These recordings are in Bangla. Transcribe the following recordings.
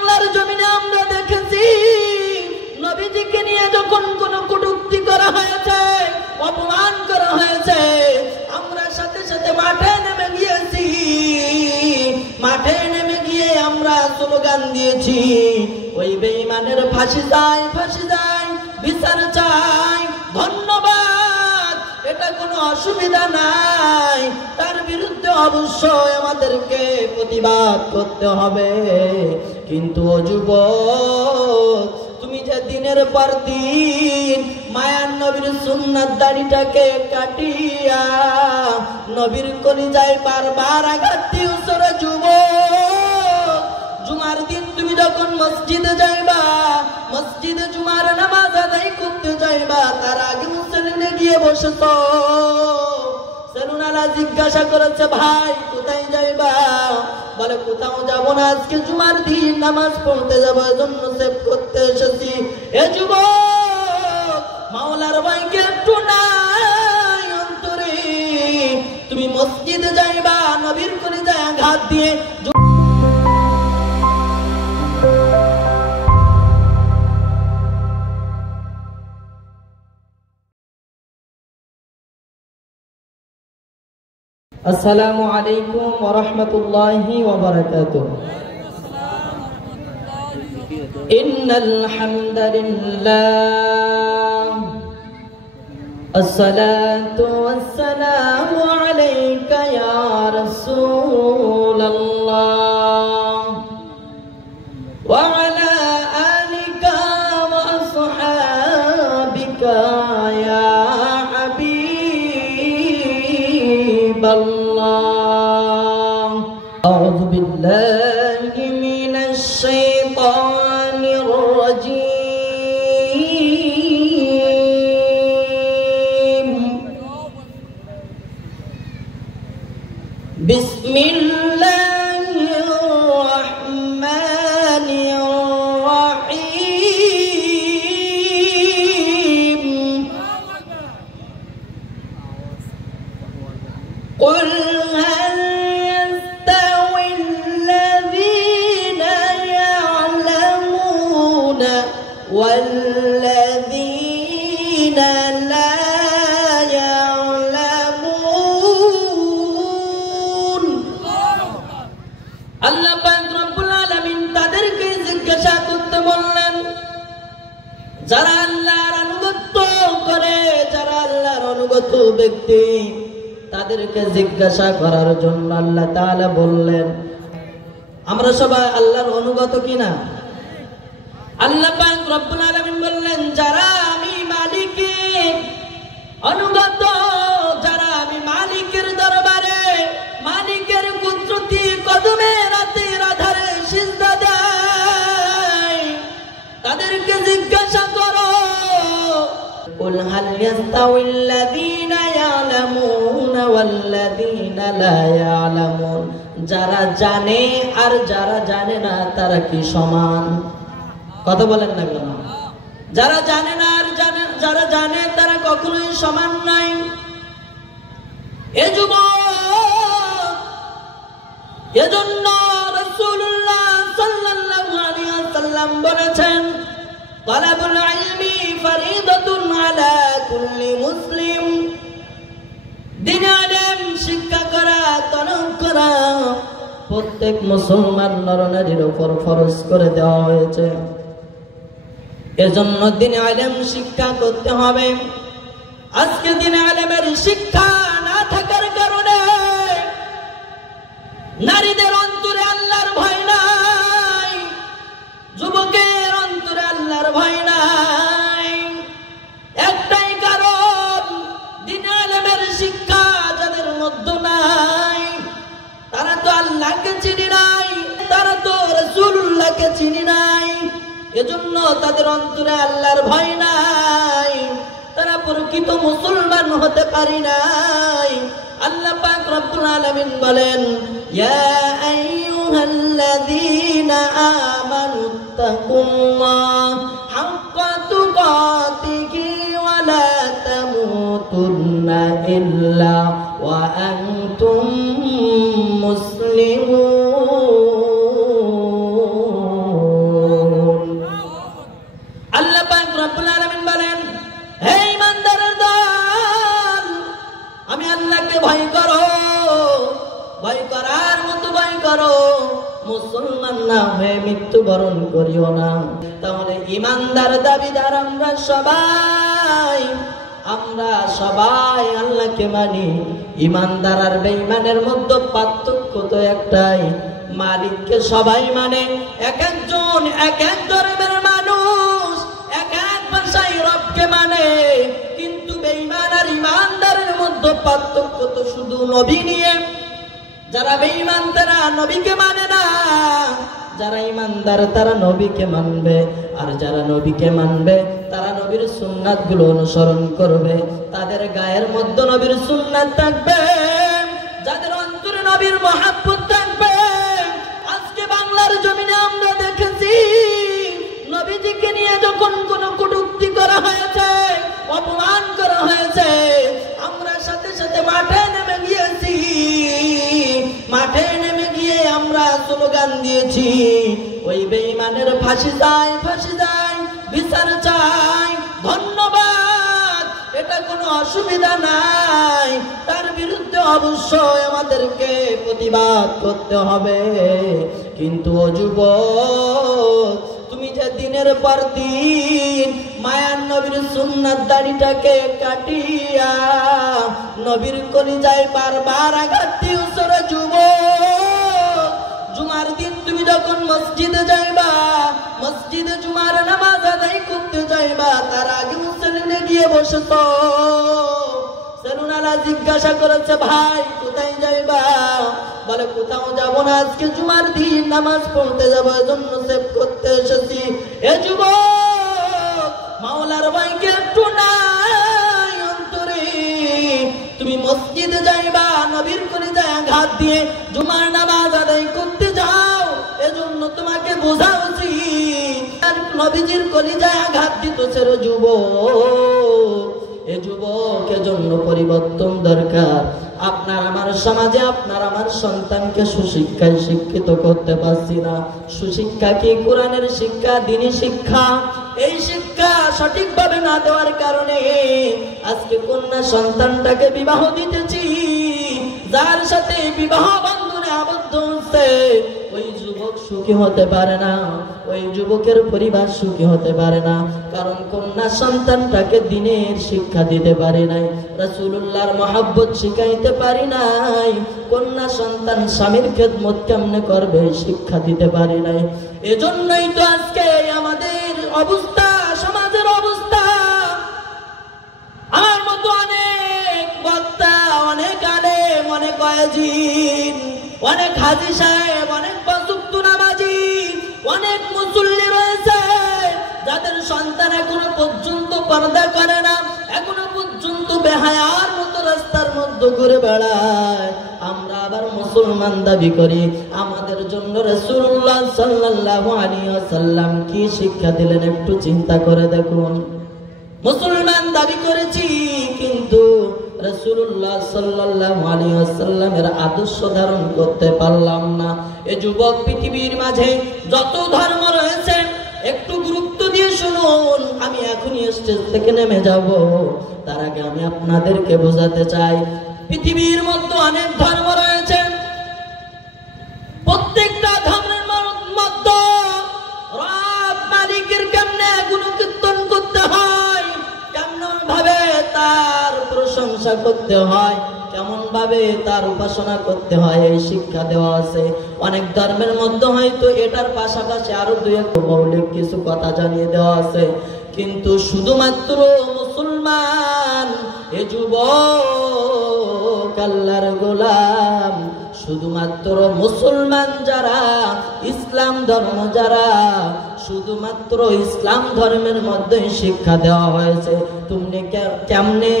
বাংলার জমিনে আমরা দেখেছি নবীজিকে নিয়ে যখন কোনো কটূক্তি করা হয়েছে, অপমান করা হয়েছে, আমরা সাথে সাথে মাঠে নেমে গিয়েছি। মাঠে নেমে গিয়ে আমরা স্লোগান দিয়েছি, ওই বেঈমানের ফাঁসি চাই, ফাঁসি চাই, বিচার চাই। ধন্যবাদ, এটা কোনো অসুবিধা নাই। তার বিরুদ্ধে অবশ্যই আমাদেরকে প্রতিবাদ করতে হবে। কিন্তু ও যুবক, তুমি যে দিনের পর দিন মায়ার নবীর সুন্নাত দাড়িটাকে কাটিয়া নবীর কলিজায় বারবার আঘাত দিয়েছ রে যুবক। জুমার দিন তুমি যখন মসজিদে যাইবা, মসজিদে জুমার নামাজ আদায় করতে যাইবা, তার আগে মুসল্লিনে গিয়ে বসেছ। সেলুনালা জিজ্ঞাসা করেছে, ভাই কোথায় যাইবা? বলে কোথাও যাব না, আজকে জুমার দিন নামাজ পড়তে যাবো, এজন্য সেভ করতে এসেছি। এ যুবক, মাওলার ভাইকে একটু নাই অন্তরে? তুমি মসজিদে যাইবা, নবীর কলিজায় আঘাত দিয়ে। আসসালামু আলাইকুম ওয়া রাহমাতুল্লাহি ওয়া বারাকাতুহু। ইন্নাল হামদালিল্লাহ আসসালাতু ওয়াসসালামু আলাইকা ইয়া রাসূলুল্লাহ ওয়া আলা আলিকা ওয়া আসহাবিকা ইয়া হাবিবাল্লাহ। আউযু বিল্লাহি মিনাশ শাইতানির রাজীম। বিসমিল্লাহির রাহমানির রাহিম। قل هل يستوي الذين يعلمون والذين لا يعلمون। আল্লাহ পাক রব্বুল আলামিন তাদেরকে জিজ্ঞাসা করতে বললেন, যারা আল্লাহর আনুগত্য করে, যারা আল্লাহর অনুগত ব্যক্তি, তাদেরকে জিজ্ঞাসা করার জন্য আল্লাহ তাআলা বললেন, আমরা সবাই আল্লাহর অনুগত কিনা? আল্লাহ পাক রব্বুল আলামিন বললেন, যারা আমি মালিকের অনুগত, যারা আমি মালিকের দরবারে, মালিকের কুদরতি কদমে রাতের আধারে সিজদা দেয়, তাদেরকে জিজ্ঞাসা করো, কুল হাল ইয়াস্তাউল্লাযীনা ইয়ালামুনা ওয়াল্লাযীনা লা ইয়ালামুন। যারা জানে আর যারা জানে না তারা কি সমান? কথা বলেন না কেন? যারা জানে না আর যারা জানে তারা কখনোই সমান নয়। এ যুবক, এজন্য রাসূলুল্লাহ সাল্লাল্লাহু আলাইহি ওয়াসাল্লাম বলেছেন, তালাবুল ইলমি ফরিদাতুন আলা কুল্লি মুসলিম। দ্বীনে ইলম শিক্ষা করা, তলব করা প্রত্যেক মুসলমান নরনারীর উপর ফরজ করে দেওয়া হয়েছে। এজন্য দ্বীনে ইলম শিক্ষা করতে হবে। আজকে দ্বীনে ইলমের শিক্ষা না থাকার কারণে নারীদের অন্তরে আল্লাহর ভয় নাই, যুবকের অন্তরে আল্লাহর ভয় নাই। একটাই কারণ, দ্বীনে ইলমের শিক্ষা যাদের মধ্যে নাই, তারা তো আল্লাহকে চিনি নাই, তারা তো রাসূলুল্লাহকে চিনি নাই। এজন্য তাদের অন্তরে আল্লাহর ভয় নাই, তারা প্রকৃত মুসলমান হতে পারি নাই। আল্লাহ পাক রব্বুল আলামিন বলেন, ইয়া আইয়ুহাল্লাযীনা আমানুত্তাকুল্লাহ হাক্কা তুকাতিহি ওয়া লা তামুতুন্না ইল্লা ওয়া আনতুম মুসলিমুন। মুসলমান না হয়ে মৃত্যুবরণ করিও না। তাহলে ইমানদার দাবিদার আমরা সবাই আল্লাহকে মানি। ইমানদার আর বেঈমানের মধ্যে পার্থক্য তো একটাই, মালিককে সবাই মানে। এক একজন এক এক ধর্মের মানুষ এক এক ভাষায় রবকে মানে, কিন্তু বেঈমান আর ইমানদারের মধ্যে পার্থক্য তো শুধু নবী নিয়ে। যারা বেঈমান তারা নবীকে মানে না, যারা ইমানদার তারা নবীকে মানবে। আর যারা নবীকে মানবে তারা নবীর সুন্নাত গুলো অনুসরণ করবে, তাদের গায়ের মধ্যে নবীর সুন্নাত থাকবে, যাদের অন্তরে নবীর মহব্বত থাকবে। আজকে বাংলার জমিনে আমরা দেখেছি নবীজিকে নিয়ে যখন কোনো কটূক্তি করা হয়েছে, অপমান করা হয়েছে, আমরা সাথে সাথে মাঠে নেমে গিয়েছি। মাঠে নেমে গিয়ে আমরা স্লোগান দিয়েছি, ওই বেঈমানের ফাঁসি চাই, ফাঁসি চাই, বিচার চাই। ধন্যবাদ, এটা কোনো অসুবিধা নাই। তার বিরুদ্ধে অবশ্যই আমাদেরকে প্রতিবাদ করতে হবে। কিন্তু ও যুবক, তুমি যে দিনের পর দিন মায়ার নবীর সুন্নাত দাড়িটাকে কাটিয়া নবীর কলিজায় বারবার আঘাত দিয়েছো রে যুবক। জুমার দিন তুমি যখন মসজিদে যাইবা, মসজিদে জুমার নামাজ আদায় করতে যাইবা, তার আগে মুসল্লিনে গিয়ে বসেছো। সেলুনালা জিজ্ঞাসা করেছে, ভাই কোথায় যাইবা? বলে কোথাও যাব না, আজকে জুমার দিন নামাজ পড়তে যাবো, এজন্য সেভ করতে এসেছি। এ যুবক, মাওলার ভাইকে একটু নাই অন্তরে? তুমি মসজিদে যাইবা, নবীর কলিজায় আঘাত দিয়ে জুমার নামাজ আদায় করতে যাও, এজন্য তোমাকে বোঝা উচিত। আর নবীজির কলিজায় আঘাত দিতেছে রে যুবক। এ যুবক, এজন্য পরিবর্তন দরকার। আপনার আমার সমাজে আপনার আমার সন্তানকে সুশিক্ষায় শিক্ষিত করতে পারছি না। সুশিক্ষা কি? কোরআনের শিক্ষা, দ্বীনি শিক্ষা। এই শিক্ষা সঠিকভাবে না দেওয়ার কারণে আজকে কন্যা সন্তানটাকে বিবাহ দিতেছি, যার সাথে বিবাহ বন্ধনে আবদ্ধ হচ্ছে, ওই যুবক সুখী হতে পারে না, ওই যুবকের পরিবার সুখী হতে পারে না। কারণ কন্যা সন্তানটাকে দ্বীনের শিক্ষা দিতে পারি নাই, রাসূলুল্লাহর মহব্বত শিখাইতে পারি নাই। কন্যা সন্তান স্বামীর খেদমত কেমনে করবে শিক্ষা দিতে পারি নাই। এজন্যই তো আজকে আমাদের অবস্থা, সমাজের অবস্থা। আমার মতো অনেক বক্তা, অনেক আলেম, অনেক ওয়াজিন, অনেক হাজী সাহেব, অনেক ওয়াক্ত নামাজি, অনেক মুসল্লি রয়েছে যাদের সন্তান এখনো পর্যন্ত পর্দা করে না, এখনো পর্যন্ত বেহায়ার মতো রাস্তার মধ্যে ঘুরে বেড়ায়। আমরা আবার মুসলমান দাবি করি। আমাদের জন্য রাসূলুল্লাহ সাল্লাল্লাহু আলাইহি ওয়াসাল্লাম কি শিক্ষা দিলেন একটু চিন্তা করে দেখুন। মুসলমান দাবি করেছি, কিন্তু রাসূলুল্লাহ সাল্লাল্লাহু আলাইহি ওয়াসাল্লামের আদর্শ ধারণ করতে পারলাম না। এই যুবক, পৃথিবীর মাঝে যত ধর্ম রয়েছে একটু গুরুত্ব দিয়ে শুনুন। আমি এখনই স্টেজ থেকে নেমে যাব, তার আগে আমি আপনাদেরকে বোঝাতে চাই, পৃথিবীর মধ্যে অনেক ধর্ম রয়েছে। প্রত্যেকটা ধর্মের মধ্যে রব মালিকের কেমনে গুণকীর্তন করতে হয়, কেমন ভাবে তার প্রশংসা করতে হয়, কেমন ভাবে তার উপাসনা করতে হয়, এই শিক্ষা দেওয়া আছে। অনেক ধর্মের মধ্যে হয়তো এটার পাশাপাশি আরো দুই এক মৌলিক কিছু কথা জানিয়ে দেওয়া আছে, কিন্তু শুধুমাত্র মুসলমান, এ যুবক আল্লাহর গোলাম, শুধুমাত্র মুসলমান যারা, ইসলাম ধর্ম যারা, শুধুমাত্র ইসলাম ধর্মের মধ্যে শিক্ষা দেওয়া হয়েছে তুমি কেমনে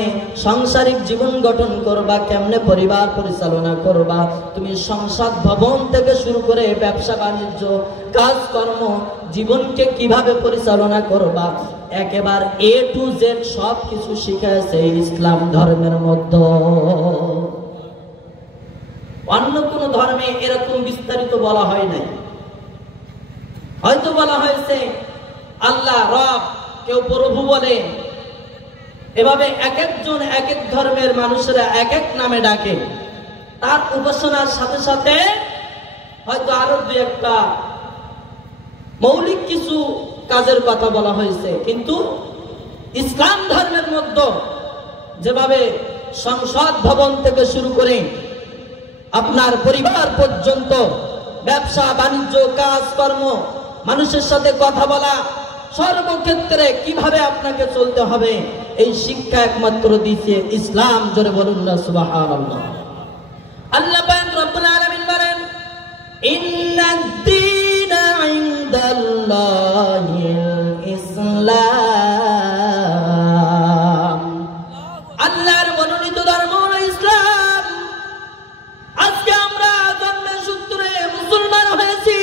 সাংসারিক জীবন গঠন করবা, কেমনে পরিবার পরিচালনা করবা, তুমি সংসদ ভবন থেকে শুরু করে ব্যবসা বাণিজ্য, কাজকর্ম, জীবনকে কিভাবে পরিচালনা করবা, একেবারে A to Z সব কিছু শিখাইছে ইসলাম ধর্মের মধ্যে। অন্য কোন ধর্মে এরকম বিস্তারিত বলা হয় নাই। হয়তো বলা হয়েছে আল্লাহ রব, কেউ প্রভু বলে, এভাবে এক একজন এক এক ধর্মের মানুষেরা এক এক নামে ডাকে। তার উপাসনার সাথে সাথে হয়তো আরো দুই একটা মৌলিক কিছু কাজের কথা বলা হয়েছে, কিন্তু ইসলাম ধর্মের মধ্যে যেভাবে সংসদ ভবন থেকে শুরু করে আপনার পরিবার পর্যন্ত, ব্যবসা বাণিজ্য, কাজকর্ম, মানুষের সাথে কথা বলা, সর্বক্ষেত্রে কিভাবে আপনাকে চলতে হবে, এই শিক্ষা একমাত্র দিয়েছে ইসলাম। জোরে বলুন না সুবহানাল্লাহ। আল্লাহ পাক রব্বুল আলামিন বলেন, ইন্নাদ-দীনা ইনদাল্লাহিল ইসলাম। আল্লাহর মনোনীত ধর্ম হলো ইসলাম। আজকে আমরা জন্মের সূত্রে মুসলমান হয়েছি,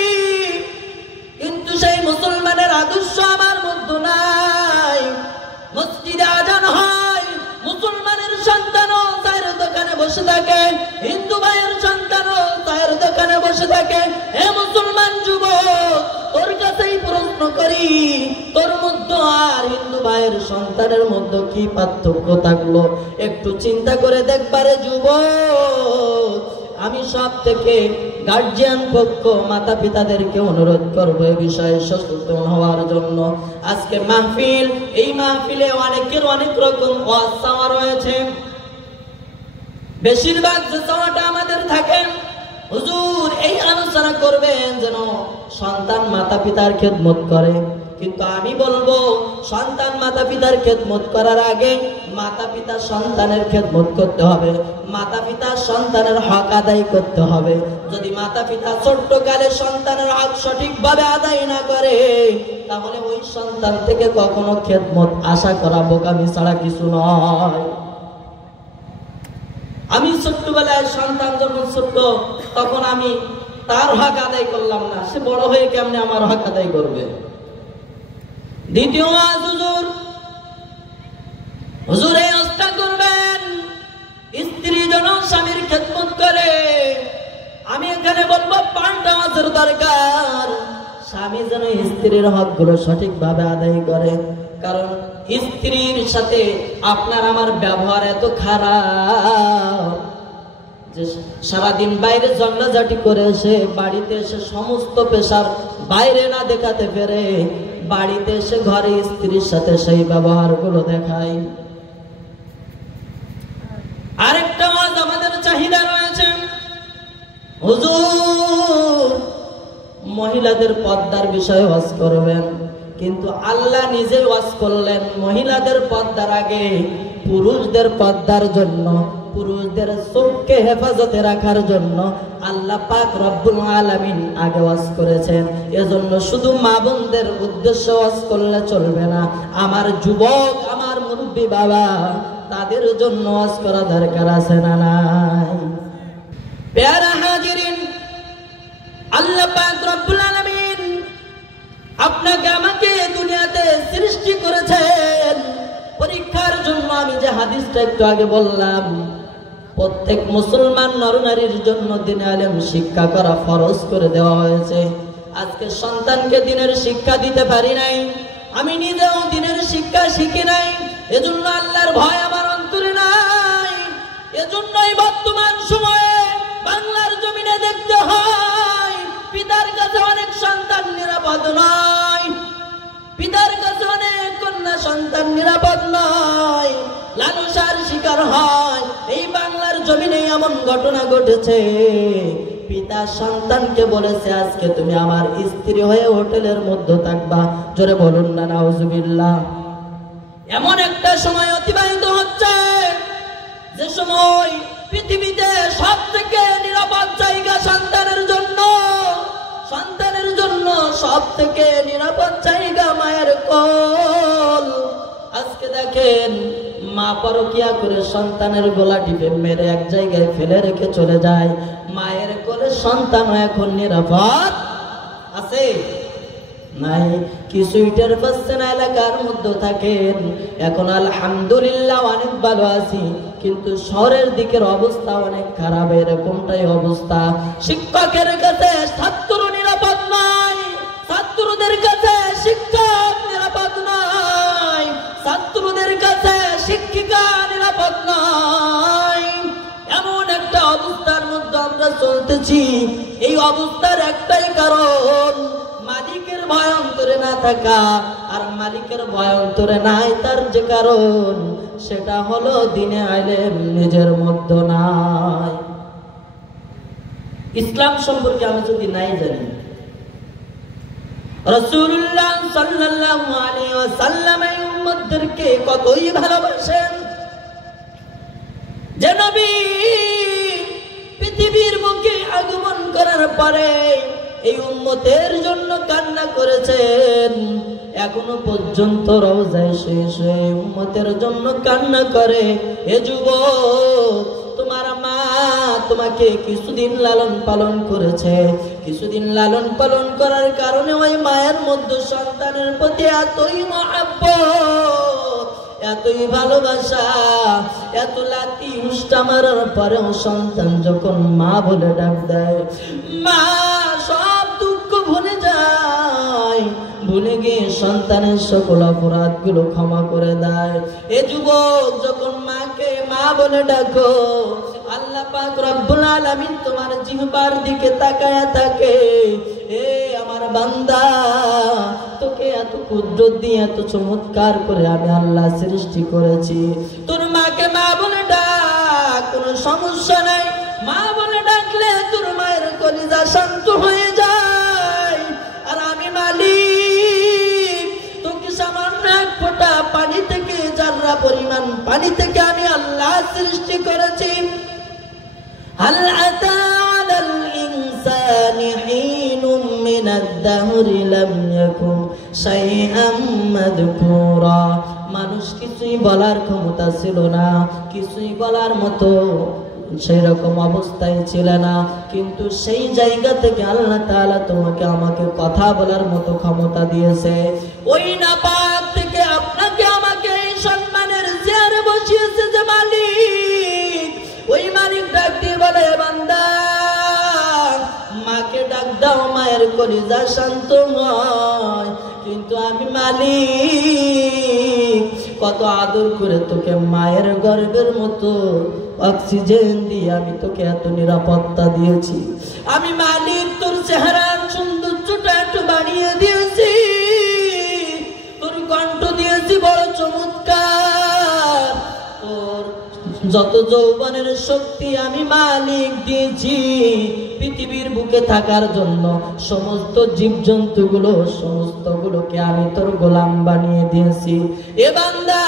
কিন্তু সেই মুসলমানের আদর্শ আমার মধ্যে নাই। মসজিদে আজান হয়, মুসলমানের সন্তানও চায়ের দোকানে বসে থাকে, হিন্দু ভাইয়ের সন্তানও চায়ের দোকানে বসে থাকে। হে মুসলমান যুবক, তোর কাছেই প্রশ্ন করি, তোর মধ্যে আর হিন্দু ভাইয়ের সন্তানের মধ্যে কি পার্থক্য থাকলো? একটু চিন্তা করে দেখবারে যুবক। আমি সব থেকে গার্জিয়ান পক্ষ, মাতা পিতাদেরকে অনুরোধ করবো এ বিষয়ে সচেতন হওয়ার জন্য। আজকে মাহফিল, এই মাহফিলে অনেকের অনেক রকম ওয়াজ চাওয়া রয়েছে। বেশিরভাগ যে চাওয়াটা আমাদের থাকে, হুজুর এই আলোচনা করবেন যেন সন্তান মাতা পিতার খেদমত করে। কিন্তু আমি বলবো, সন্তান মাতা পিতার খেদমত করার আগে মাতা পিতা সন্তানের খেদমত করতে হবে, মাতা পিতা সন্তানের হক আদায় করতে হবে। যদি মাতা পিতা ছোট্টকালে সন্তানের হক সঠিকভাবে আদায় না করে, তাহলে ওই সন্তান থেকে কখনো খেদমত আশা করা বোকামি ছাড়া কিছু নয়। আমি ছোট্টবেলায় সন্তান যখন ছোট্ট, তখন আমি তার হক আদায় করলাম না, সে বড় হয়ে কেমনে আমার হক আদায় করবে? দ্বিতীয় ওয়াজ, হুজুর এই অবস্থা করবেন, স্ত্রী যেন স্বামীর খেদমত করে। আমি এখানে বলবো পাল্টা ওয়াজের দরকার। স্বামী যেন স্ত্রীর হকগুলো সঠিকভাবে আদায় করে। কারণ স্ত্রীর সাথে আপনার আমার ব্যবহার এত খারাপ যে সারাদিন বাইরে ঝগড়াঝাটি করে এসে বাড়িতে এসে সমস্ত পেশার বাইরে না দেখাতে পেরে বাড়িতে এসে ঘরে স্ত্রীর সাথে সেই ব্যবহারগুলো দেখায়। আরেকটা ওয়াজ আমাদের চাহিদা রয়েছে, হুজুর মহিলাদের পর্দার বিষয়ে ওয়াজ করবেন। কিন্তু আল্লাহ নিজে ওয়াজ করলেন মহিলাদের পর্দার আগে পুরুষদের পর্দার জন্য, পুরুষদের চোখকে হেফাজতে রাখার জন্য আল্লাহ পাক রব্বুল আলামিন আগে ওয়াজ করেছেন। এজন্য শুধু মা বোনদের উদ্দেশ্যে ওয়াজ করলে চলবে না, আমার যুবক, আমার মুরব্বী বাবা, তাদের জন্য ওয়াজ করা দরকার আছে না নাই? প্যারা হাজিরিন, আল্লাহ পাক রব্বুল আলামিন আপনাকে আমাকে দুনিয়াতে সৃষ্টি করেছেন পরীক্ষার জন্য। আমি যে হাদিসটা একটু আগে বললাম, প্রত্যেক মুসলমান নরনারীর জন্য দ্বীনে আলেম শিক্ষা করা ফরজ করে দেওয়া হয়েছে। আজকে সন্তানকে দ্বীনের শিক্ষা দিতে পারি নাই, আমি নিজেও দ্বীনের শিক্ষা শিখি নাই, এজন্য আল্লাহর ভয় আমার অন্তরে নাই। এজন্যই বর্তমান সময়ে বাংলার জমিনে দেখতে হয় পিতার কাছে অনেক সন্তান নিরাপদ নয়, পিতার কাছে অনেক কন্যা সন্তান নিরাপদ নয়, লালসার শিকার হয়। এই বাংলার জমিনে এমন ঘটনা ঘটেছে, পিতা সন্তানকে বলেছে আজকে তুমি আমার স্ত্রী হয়ে হোটেলের মধ্যে থাকবা। জোরে বলুন না নাউজুবিল্লাহ। এমন একটা সময় অতিবাহিত হচ্ছে যে সময় পৃথিবীতে সব থেকে নিরাপদ জায়গা সন্তানের জন্য, সন্তানের জন্য সব থেকে নিরাপদ জায়গা মায়ের কোল। আজকে দেখেন মা পরকিয়া করে সন্তানের গলা টিপে মেরে এক জায়গায় ফেলে রেখে চলে যায়। মায়ের কোলে সন্তান এখন নিরাপদ আছে নাই? কিছু ইটের পাচ্ছেন এলাকার মধ্যে থাকেন, এখন আলহামদুলিল্লাহ অনেক ভালো আছি, কিন্তু শহরের দিকের অবস্থা অনেক খারাপ। এরকমটাই অবস্থা। শিক্ষকের কাছে ছাত্র নিরাপদ নয়, ছাত্রদের কাছে শিক্ষক নিরাপদ নয়, ছাত্রদের কাছে শিক্ষিকা নিরাপদ নয়। এমন একটা অবস্থার মধ্যে আমরা চলতেছি। এই অবস্থার একটাই কারণ, মালিকের ভয় থাকা আর মালিকের ভয় অন্তরে নাই, তার যে কারণ সেটা হলো দ্বীনে ইলম নিজের মধ্যে নাই। ইসলাম সম্পর্কে আমি যদি নাই জানি, রাসূলুল্লাহ সাল্লাল্লাহু আলাইহি ওয়াসাল্লাম এই উম্মতদেরকে কতই ভালোবাসেন যে নবী পৃথিবীর বুকে আগমন করার পরে এই উম্মতের জন্য কান্না করেছেন। এখনো পর্যন্ত রওজায় শেষে উম্মতের জন্য কান্না করে। এ যুবক, তোমার মা তোমাকে কিছুদিন লালন পালন করেছে, কিছুদিন লালন পালন করার কারণে ওই মায়ের মধ্যে সন্তানের প্রতি এতই মহব্বত, এতই ভালোবাসা, এত লাথি উষ্টা মারার পরেও সন্তান যখন মা বলে ডাক দেয়, মা সব দুঃখ ভুলে যায়, ভুলে গিয়ে সন্তানের সকল অপরাধ গুলো ক্ষমা করে দেয়। এ যুবক, যখন মাকে মা বলে ডাকো, আল্লাহ পাক রব্বুল আলামিন তোমার জিহ্বার দিকে তাকায়া থাকে। এ আমার বান্দা, তোকে এত কুদরত দিয়ে এত চমৎকার করে আমি আল্লাহ সৃষ্টি করেছি, তোর মাকে মা বলে ডাক, কোনো সমস্যা নাই। মা বলে ডাকলে তোর মায়ের কলিজা শান্ত হয়ে যায়। আর আমি মালিক, তোকে সামান্য এক ফোঁটা পানি থেকে, জাররা পরিমাণ পানি থেকে আমি আল্লাহ সৃষ্টি করেছি। হাল আতা আলাল ইনসানি হিনুম মিনাদ দাহরি লাম ইয়াকুন শাইআম মাযকুরা। মানুষ কিছুই বলার ক্ষমতা ছিল না, কিছুই বলার মতো সেই রকম অবস্থায় ছিল না, কিন্তু সেই জায়গা থেকে আল্লাহ তাআলা তোমাকে আমাকে কথা বলার মতো ক্ষমতা দিয়েছে। ওই নাপাক থেকে আপনাকে আমাকে এই সম্মানের চেয়ারে বসিয়েছে যে মালিক। ওই মালিক ডাক দিয়ে বলে, বান্দা মাকে ডাক দাও, মায়ের কলিজা শান্ত হয়। কিন্তু আমি মালিক কত আদর করে তোকে মায়ের গর্ভের মতো অক্সিজেন দিয়ে আমি তোকে এত নিরাপত্তা দিয়েছি। আমি মালিক তোর চেহারার সৌন্দর্যটা একটু বাড়িয়ে দিয়েছি, তোর কণ্ঠ দিয়েছি বড় চমৎকার, তোর যত যৌবনের শক্তি আমি মালিক দিয়েছি পৃথিবীর বুকে থাকার জন্য। সমস্ত জীবজন্তুগুলো সমস্তগুলোকে আমি তোর গোলাম বানিয়ে দিয়েছি। এ বান্দা,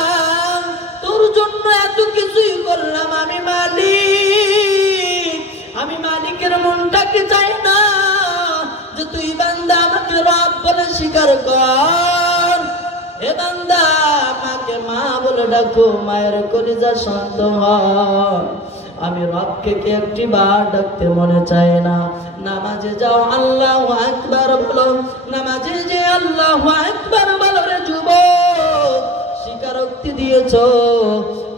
তোর জন্য এত কিছুই করলাম আমি মালিক। আমি মালিকের মনটাকে চাই না যে তুই বান্দা আমাকে রব বলে স্বীকার কর। এ বান্দা, মাকে মা বলে ডাকো, মায়ের কলিজা শান্ত হয়। আমি রবকে কে একটি বার ডাকতে মনে চায় না। নামাজে যাও, আল্লাহু আকবার বলো, নামাজে যে আল্লাহু আকবার বলো। রে যুবক, স্বীকারোক্তি দিয়েছো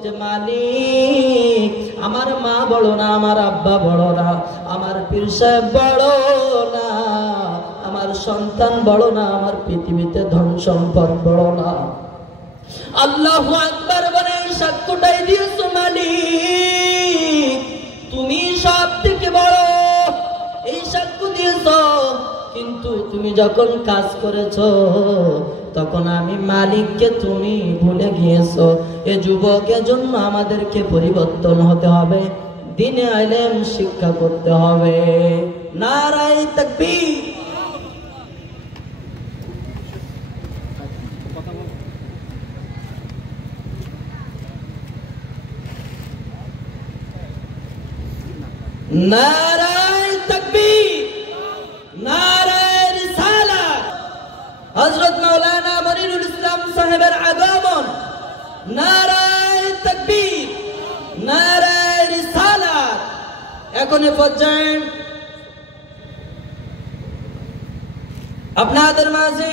যে মালিক আমার মা বড় না, আমার আব্বা বড় না, আমার পীর সাহেব বড় না, আমার সন্তান বড় না, আমার পৃথিবীতে ধন সম্পদ বড় না। আল্লাহু আকবার বলে এই সাক্ষ্যটাই দিয়েছো মালিক, তুমি সব থেকে বড়, এই সাক্ষ্য দিয়েছো। কিন্তু তুমি যখন কাজ করেছো তখন আমি মালিককে তুমি ভুলে গিয়েছো। এ যুবকের জন্য আমাদেরকে পরিবর্তন হতে হবে, দ্বীনে ইলম শিক্ষা করতে হবে। নারায়ে তাকবীর। নারায়ে তাকবীর, নারায়ে রিসালাত। হযরত মাওলানা মনিরুল ইসলাম সাহেবের আগমন। নারায়ে তাকবীর, নারায়ে রিসালাত। এখন এ পর্যায়ে আপনাদের মাঝে